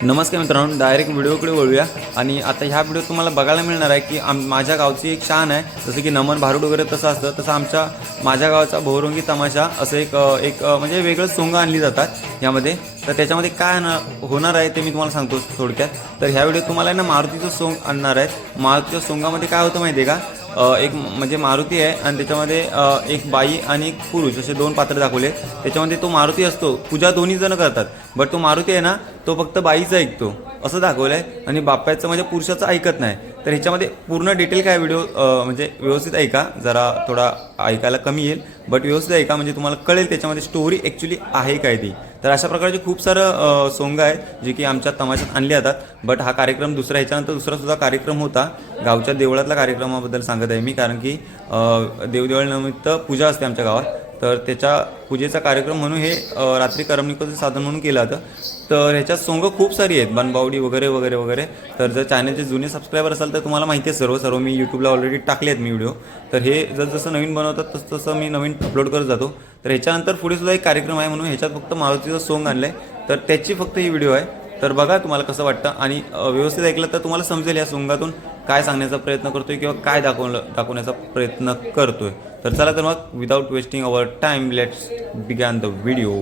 नमस्कार मित्रांनो, डायरेक्ट व्हिडिओकडे वळूया. आणि आता ह्या व्हिडिओत तुम्हाला बघायला मिळणार आहे की माझ्या गावची एक शान आहे. जसं की नमन भारूड वगैरे तसं असतं, तसं माझ्या गावाचा बहुरंगी तमाशा असं एक म्हणजे वेगळं सोंग आणली जातात यामध्ये. तर त्याच्यामध्ये काय होणार आहे ते मी तुम्हाला सांगतो थोडक्यात. तर ह्या व्हिडिओत तुम्हाला ना मारुतीचं सोंग आणणार आहेत. मारुतीच्या सोंगामध्ये काय होतं माहिती आहे का, एक म्हणजे मारुती आहे आणि त्याच्यामध्ये एक बाई आणि एक पुरुष असे दोन पात्र दाखवले. त्याच्यामध्ये तो मारुती असतो, पूजा दोन्ही जण करतात, बट तो मारुती आहे ना तो फक्त बाईचं ऐकतो असं दाखवलं आहे आणि बाप्पाचं म्हणजे पुरुषाचं ऐकत नाही. तर ह्याच्यामध्ये पूर्ण डिटेल काय व्हिडिओ म्हणजे व्यवस्थित ऐका, जरा थोडा ऐकायला कमी येईल बट व्यवस्थित ऐका म्हणजे तुम्हाला कळेल त्याच्यामध्ये स्टोरी ॲक्च्युली आहे काय ती. तर अशा प्रकारचे खूप सारं सोंग आहेत जे की आमच्या तमाशात आणले जातात. बट हा कार्यक्रम ह्याच्यानंतर दुसरासुद्धा कार्यक्रम होता गावच्या देवळातल्या कार्यक्रमाबद्दल सांगत आहे मी, कारण की देवदिवाळीनिमित्त पूजा असते आमच्या गावात. तर त्याच्या पूजेचा कार्यक्रम म्हणून हे रात्री करमणुकीचं साधन म्हणून केलं जातं. तर ह्याच्यात सोंग खूप सारी आहेत, बनबावडी वगैरे वगैरे वगैरे. तर जर चॅनलचे जुने सबस्क्रायबर असाल तर तुम्हाला माहिती आहे सर्व मी यूट्यूबला ऑलरेडी टाकले आहेत मी व्हिडिओ. तर हे जसं नवीन बनवतात तसं मी नवीन अपलोड करत जातो. तर ह्याच्यानंतर पुढे सुद्धा एक कार्यक्रम आहे म्हणून ह्याच्यात फक्त मारुतीचं सोंग आणलं आहे. तर त्याची फक्त ही व्हिडिओ आहे. तर बघा तुम्हाला कसं वाटतं आणि व्यवस्थित ऐकलं तर तुम्हाला समजेल या सोंगातून काय सांगण्याचा प्रयत्न करतोय किंवा काय दाखवण्याचा प्रयत्न करतोय. तर चला तर मग without wasting our time let's begin the video.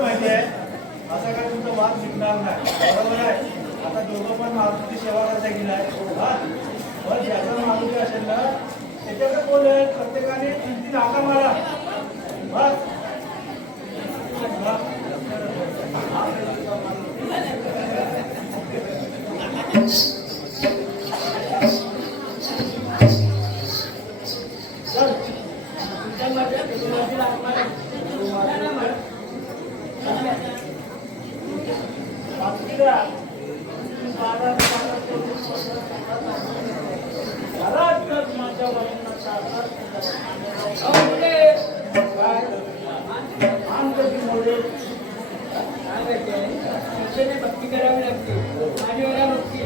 माहिती आहे असं काय तुमचा वाद निघणार नाही, बरोबर आहे. आता दोघं पण मारुतीची सेवा करायला गेलाय, पण ज्याचा मारुती असेल ना त्याच्याकडे कोण आहे, प्रत्येकाने 3-3 हाका मारा बस. भक्ती करावी लागते माझ्या भक्ती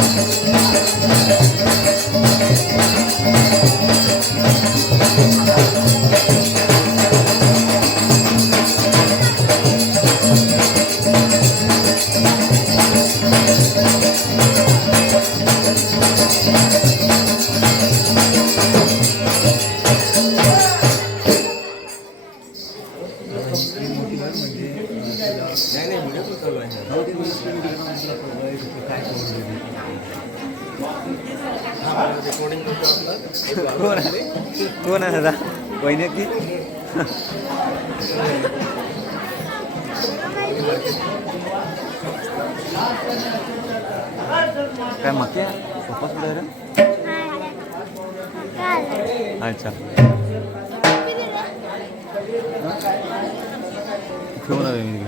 Thank you. कोण आहे कोण आहे दादा वहिनी ती काय मागते पप्पा कुठे रे अच्छा ठेवून आले मी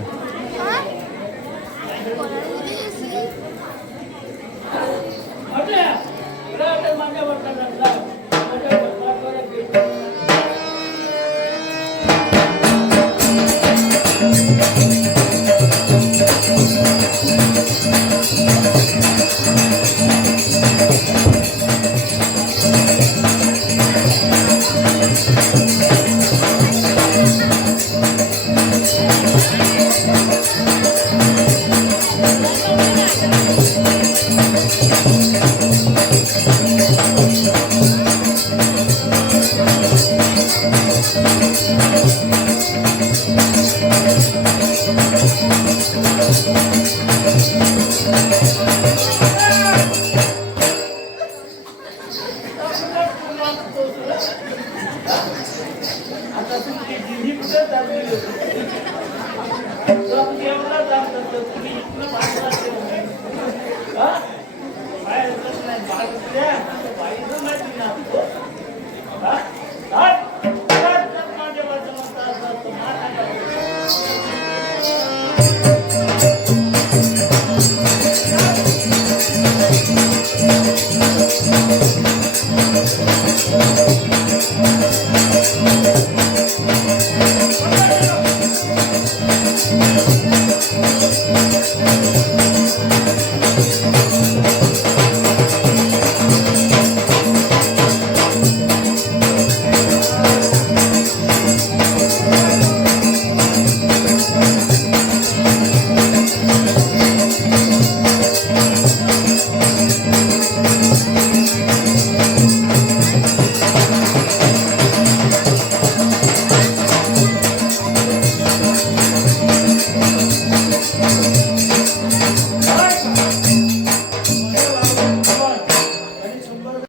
आता तुमची जिंदगी कुठे चालली होती एवढा जास्त तुम्ही इथलं बाहेर बाहेर नाही